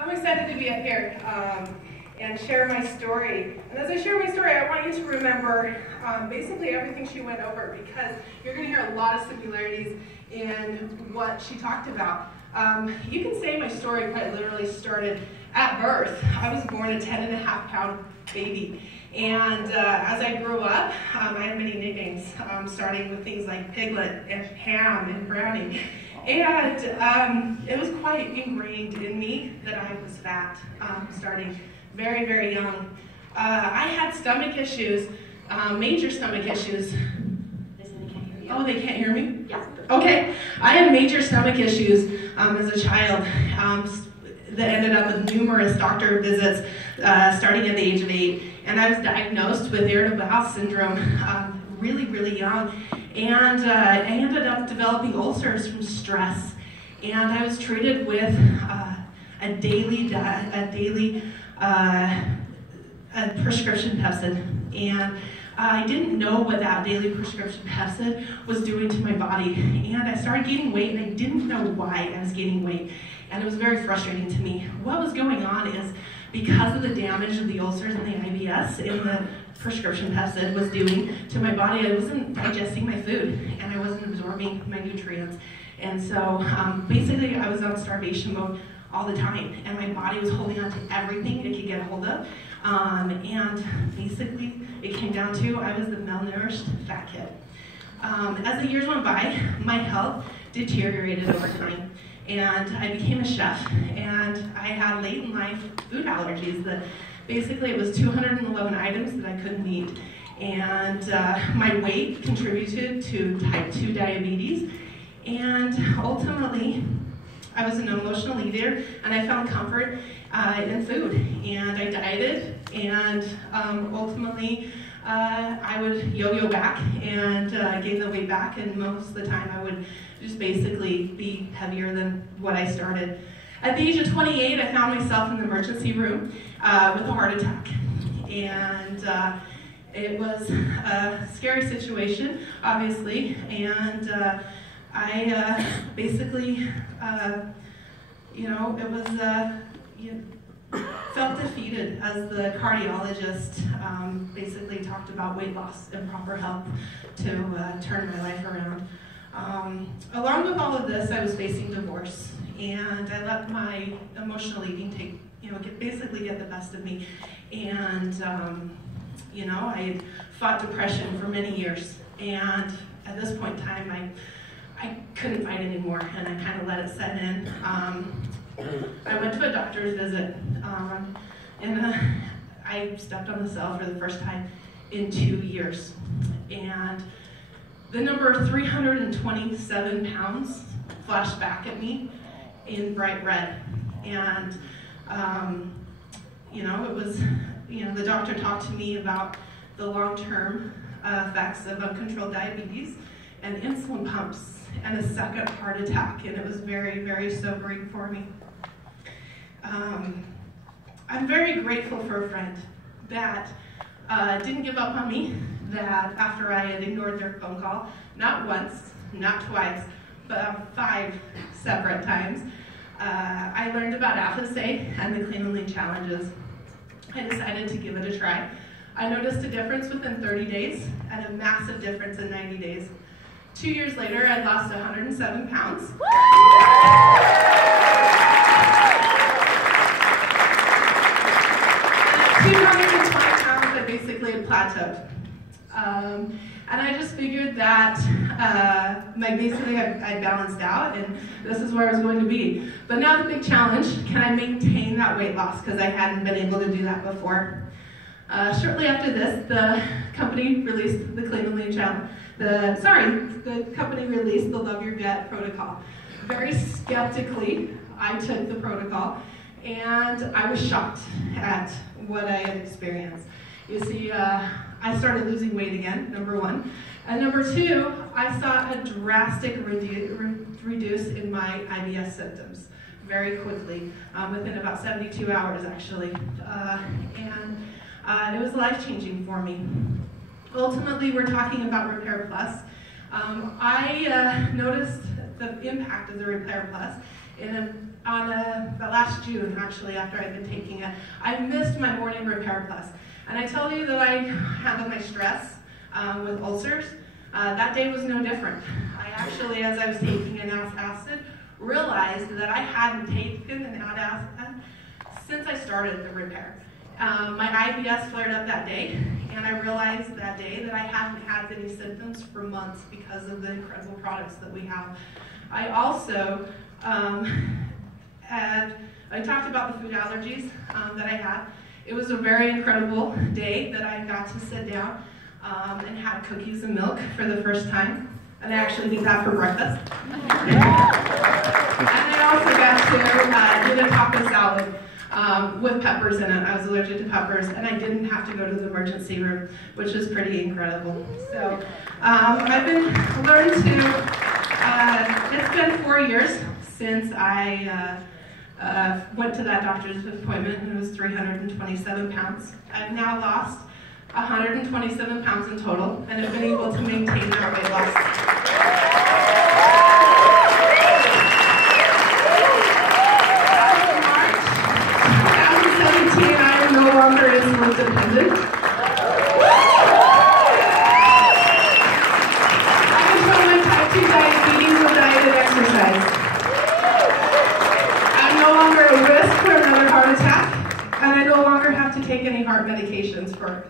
I'm excited to be up here and share my story. And as I share my story, I want you to remember basically everything she went over, because you're going to hear a lot of similarities in what she talked about. You can say my story quite literally started at birth. I was born a 10.5-pound baby. And as I grew up, I had many nicknames, starting with things like Piglet and Ham and Brownie. And it was quite ingrained in me that I was fat, starting very, very young. I had stomach issues, major stomach issues. Oh, they can't hear me? Yeah. Okay. I had major stomach issues as a child that ended up with numerous doctor visits starting at the age of 8. And I was diagnosed with irritable bowel syndrome really, really young. And I ended up developing ulcers from stress. And I was treated with a daily prescription Pepsid. And I didn't know what that daily prescription Pepsid was doing to my body. And I started gaining weight, and I didn't know why I was gaining weight. And it was very frustrating to me. What was going on is, because of the damage of the ulcers and the IBS in the prescription Pepsid was doing to my body, I wasn't digesting my food, and I wasn't absorbing my nutrients. And so basically I was on starvation mode all the time, and my body was holding on to everything it could get a hold of. And basically it came down to I was the malnourished fat kid. As the years went by, my health deteriorated over time. And I became a chef, and I had late in life food allergies that basically it was 211 items that I couldn't eat. And my weight contributed to type 2 diabetes. And ultimately, I was an emotional eater, and I found comfort in food. And I dieted, and ultimately, I would yo-yo back and gain the weight back, and most of the time I would just basically be heavier than what I started. At the age of 28, I found myself in the emergency room with a heart attack. And it was a scary situation, obviously, and I basically, it was, felt defeated as the cardiologist basically talked about weight loss and proper health to turn my life around. Along with all of this, I was facing divorce, and I let my emotional eating basically get the best of me. And I had fought depression for many years, and at this point in time, I couldn't fight anymore, and I kind of let it set in. I went to a doctor's visit, and I stepped on the scale for the first time in 2 years. And the number 327 pounds flashed back at me in bright red. And, it was, the doctor talked to me about the long-term effects of uncontrolled diabetes and insulin pumps and a second heart attack, and it was very, very sobering for me. I'm very grateful for a friend that didn't give up on me, that after I had ignored their phone call, not once, not twice, but 5 separate times, I learned about FSA and the Clean and Lean challenges. I decided to give it a try. I noticed a difference within 30 days and a massive difference in 90 days. 2 years later, I lost 107 pounds. 220 pounds, I basically had plateaued. And I just figured that I balanced out, and this is where I was going to be. But now the big challenge, can I maintain that weight loss? Because I hadn't been able to do that before. Shortly after this, the company released the Clean and Lean challenge. The company released the Love Your Gut protocol. Very skeptically, I took the protocol, and I was shocked at what I had experienced. You see, I started losing weight again, number 1. And number 2, I saw a drastic reduce in my IBS symptoms very quickly, within about 72 hours actually. And it was life-changing for me. Ultimately, we're talking about Repair Plus. I noticed the impact of the Repair Plus in on the last June, actually, after I'd been taking it, I missed my morning repair class. And I tell you that I handled my stress with ulcers. That day was no different. I actually, as I was taking an acid, realized that I hadn't taken an acid since I started the repair. My IBS flared up that day, and I realized that day that I hadn't had any symptoms for months because of the incredible products that we have. I also I talked about the food allergies that I had. It was a very incredible day that I got to sit down and have cookies and milk for the first time. And I actually did that for breakfast. And I also got to do a taco salad with peppers in it. I was allergic to peppers, and I didn't have to go to the emergency room, which is pretty incredible. So I've been learned to, it's been 4 years since I went to that doctor's appointment, and it was 327 pounds. I've now lost 127 pounds in total, and I've been able to maintain that weight loss. March 2017, I am no longer insulin dependent. I control my type 2 diabetes with diet and exercise. I'm no longer a risk for another heart attack, and I no longer have to take any heart medications for